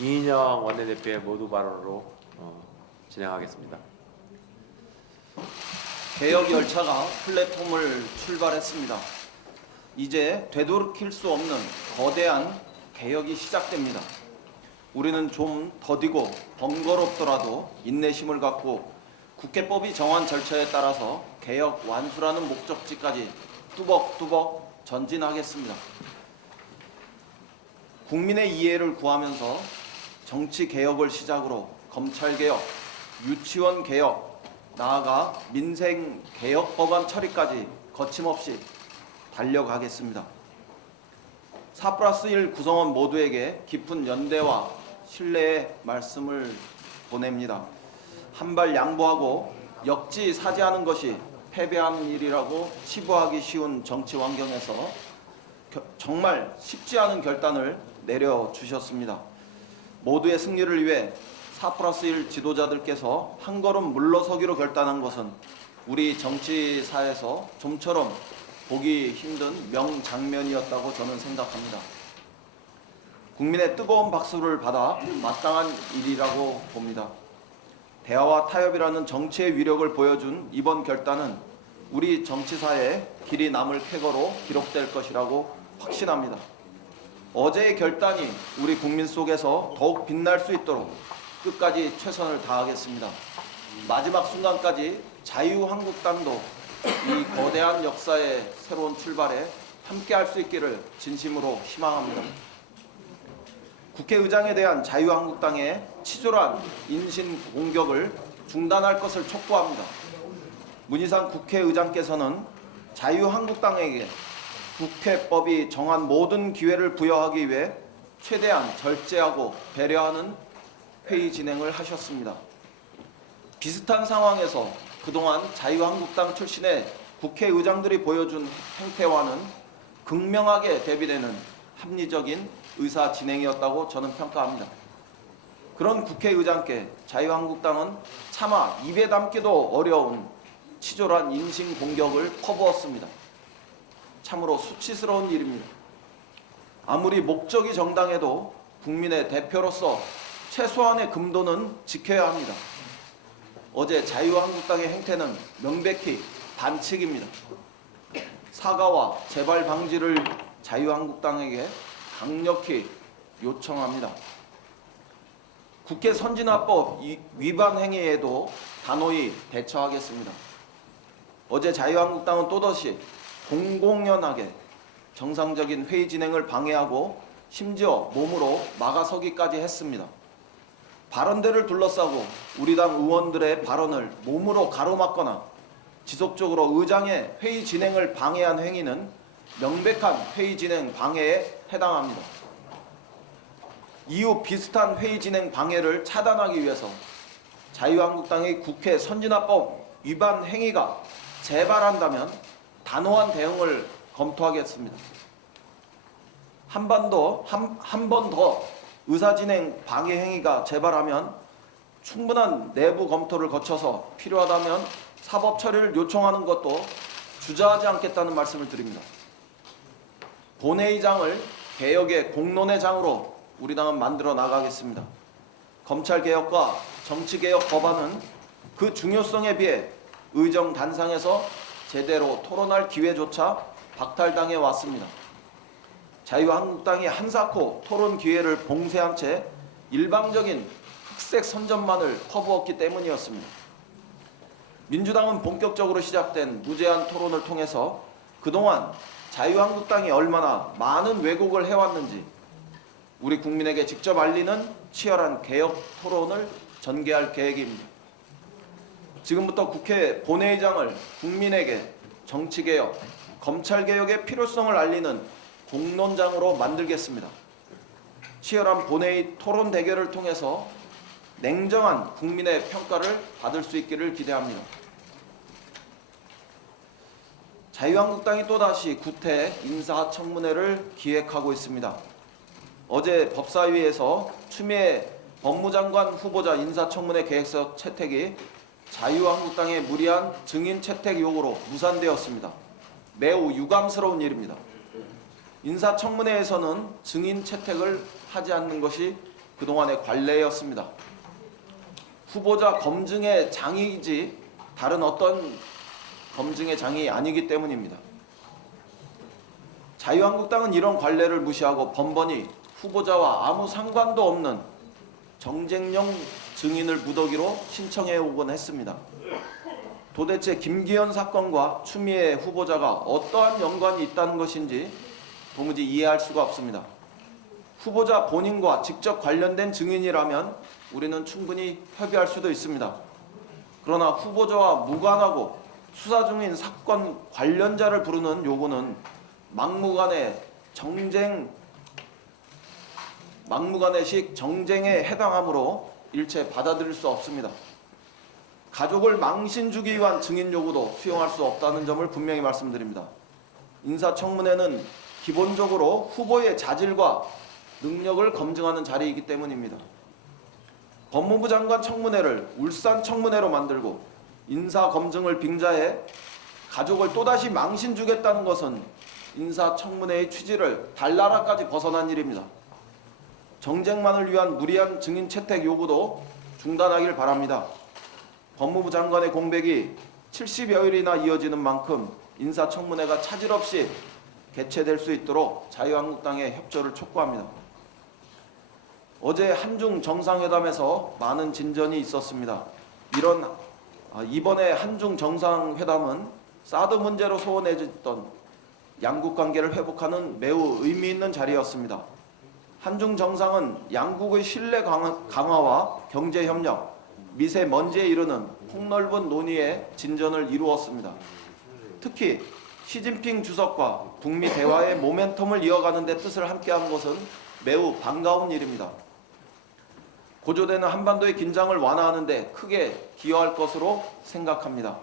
이인영 원내대표의 모두 발언으로 진행하겠습니다. 개혁 열차가 플랫폼을 출발했습니다. 이제 되돌이킬 수 없는 거대한 개혁이 시작됩니다. 우리는 좀 더디고 번거롭더라도 인내심을 갖고 국회법이 정한 절차에 따라서 개혁 완수라는 목적지까지 뚜벅뚜벅 전진하겠습니다. 국민의 이해를 구하면서 정치개혁을 시작으로 검찰개혁, 유치원개혁, 나아가 민생개혁 법안 처리까지 거침없이 달려가겠습니다. 4+1 구성원 모두에게 깊은 연대와 신뢰의 말씀을 보냅니다. 한발 양보하고 역지사지하는 것이 패배한 일이라고 치부하기 쉬운 정치 환경에서 정말 쉽지 않은 결단을 내려주셨습니다. 모두의 승리를 위해 4+1 지도자들께서 한 걸음 물러서기로 결단한 것은 우리 정치사에서 좀처럼 보기 힘든 명장면이었다고 저는 생각합니다. 국민의 뜨거운 박수를 받아 마땅한 일이라고 봅니다. 대화와 타협이라는 정치의 위력을 보여준 이번 결단은 우리 정치사에 길이 남을 쾌거로 기록될 것이라고 확신합니다. 어제의 결단이 우리 국민 속에서 더욱 빛날 수 있도록 끝까지 최선을 다하겠습니다. 마지막 순간까지 자유한국당도 이 거대한 역사의 새로운 출발에 함께할 수 있기를 진심으로 희망합니다. 국회의장에 대한 자유한국당의 치졸한 인신 공격을 중단할 것을 촉구합니다. 문희상 국회의장께서는 자유한국당에게 국회법이 정한 모든 기회를 부여하기 위해 최대한 절제하고 배려하는 회의 진행을 하셨습니다. 비슷한 상황에서 그동안 자유한국당 출신의 국회의장들이 보여준 행태와는 극명하게 대비되는 합리적인 의사 진행이었다고 저는 평가합니다. 그런 국회의장께 자유한국당은 차마 입에 담기도 어려운 치졸한 인신 공격을 퍼부었습니다. 참으로 수치스러운 일입니다. 아무리 목적이 정당해도 국민의 대표로서 최소한의 금도는 지켜야 합니다. 어제 자유한국당의 행태는 명백히 반칙입니다. 사과와 재발 방지를 자유한국당에게 강력히 요청합니다. 국회 선진화법 위반 행위에도 단호히 대처하겠습니다. 어제 자유한국당은 또다시 공공연하게 정상적인 회의 진행을 방해하고 심지어 몸으로 막아서기까지 했습니다. 발언대를 둘러싸고 우리 당 의원들의 발언을 몸으로 가로막거나 지속적으로 의장의 회의 진행을 방해한 행위는 명백한 회의 진행 방해에 해당합니다. 이후 비슷한 회의 진행 방해를 차단하기 위해서 자유한국당의 국회 선진화법 위반 행위가 재발한다면 단호한 대응을 검토하겠습니다. 한 번 더 의사진행 방해 행위가 재발하면 충분한 내부 검토를 거쳐서 필요하다면 사법 처리를 요청하는 것도 주저하지 않겠다는 말씀을 드립니다. 본회의장을 개혁의 공론의 장으로 우리 당은 만들어 나가겠습니다. 검찰개혁과 정치개혁 법안은 그 중요성에 비해 의정 단상에서 제대로 토론할 기회조차 박탈당해 왔습니다. 자유한국당이 한사코 토론 기회를 봉쇄한 채 일방적인 흑색 선전만을 퍼부었기 때문이었습니다. 민주당은 본격적으로 시작된 무제한 토론을 통해서 그동안 자유한국당이 얼마나 많은 왜곡을 해왔는지 우리 국민에게 직접 알리는 치열한 개혁 토론을 전개할 계획입니다. 지금부터 국회 본회의장을 국민에게 정치개혁, 검찰개혁의 필요성을 알리는 공론장으로 만들겠습니다. 치열한 본회의 토론 대결을 통해서 냉정한 국민의 평가를 받을 수 있기를 기대합니다. 자유한국당이 또다시 구태 인사청문회를 기획하고 있습니다. 어제 법사위에서 추미애 법무장관 후보자 인사청문회 계획서 채택이 자유한국당의 무리한 증인 채택 요구로 무산되었습니다. 매우 유감스러운 일입니다. 인사청문회에서는 증인 채택을 하지 않는 것이 그동안의 관례였습니다. 후보자 검증의 장이지 다른 어떤 검증의 장이 아니기 때문입니다. 자유한국당은 이런 관례를 무시하고 번번이 후보자와 아무 상관도 없는 정쟁용 증인을 무더기로 신청해 오곤 했습니다. 도대체 김기현 사건과 추미애 후보자가 어떠한 연관이 있다는 것인지 도무지 이해할 수가 없습니다. 후보자 본인과 직접 관련된 증인이라면 우리는 충분히 협의할 수도 있습니다. 그러나 후보자와 무관하고 수사 중인 사건 관련자를 부르는 요구는 막무가내식 정쟁에 해당하므로 일체 받아들일 수 없습니다. 가족을 망신 주기 위한 증인 요구도 수용할 수 없다는 점을 분명히 말씀드립니다. 인사청문회는 기본적으로 후보의 자질과 능력을 검증하는 자리이기 때문입니다. 법무부 장관 청문회를 울산 청문회로 만들고 인사검증을 빙자해 가족을 또다시 망신 주겠다는 것은 인사청문회의 취지를 달나라까지 벗어난 일입니다. 정쟁만을 위한 무리한 증인 채택 요구도 중단하길 바랍니다. 법무부 장관의 공백이 70여일이나 이어지는 만큼 인사청문회가 차질 없이 개최될 수 있도록 자유한국당의 협조를 촉구합니다. 어제 한중 정상회담에서 많은 진전이 있었습니다. 이번에 한중 정상회담은 사드 문제로 소원해졌던 양국 관계를 회복하는 매우 의미 있는 자리였습니다. 한중 정상은 양국의 신뢰 강화와 경제 협력, 미세먼지에 이르는 폭넓은 논의에 진전을 이루었습니다. 특히 시진핑 주석과 북미 대화의 모멘텀을 이어가는 데 뜻을 함께한 것은 매우 반가운 일입니다. 고조되는 한반도의 긴장을 완화하는 데 크게 기여할 것으로 생각합니다.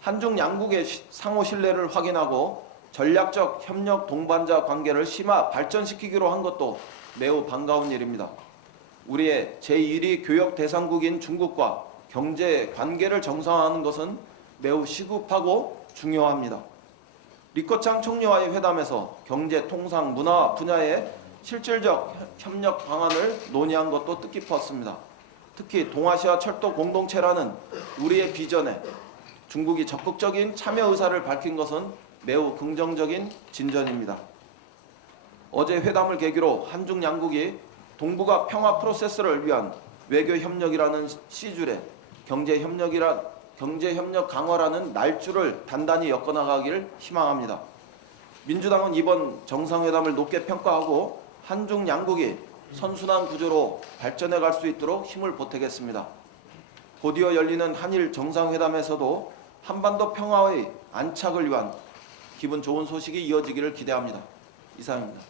한중 양국의 상호 신뢰를 확인하고 전략적 협력 동반자 관계를 심화 발전시키기로 한 것도 매우 반가운 일입니다. 우리의 제1위 교역 대상국인 중국과 경제 관계를 정상화하는 것은 매우 시급하고 중요합니다. 리커창 총리와의 회담에서 경제, 통상, 문화 분야의 실질적 협력 방안을 논의한 것도 뜻깊었습니다. 특히 동아시아 철도 공동체라는 우리의 비전에 중국이 적극적인 참여 의사를 밝힌 것은 매우 긍정적인 진전입니다. 어제 회담을 계기로 한중 양국이 동북아 평화 프로세스를 위한 외교 협력이라는 C줄에 경제 협력 강화라는 날줄을 단단히 엮어나가길 희망합니다. 민주당은 이번 정상회담을 높게 평가하고 한중 양국이 선순환 구조로 발전해 갈 수 있도록 힘을 보태겠습니다. 곧이어 열리는 한일 정상회담에서도 한반도 평화의 안착을 위한 기분 좋은 소식이 이어지기를 기대합니다. 이상입니다.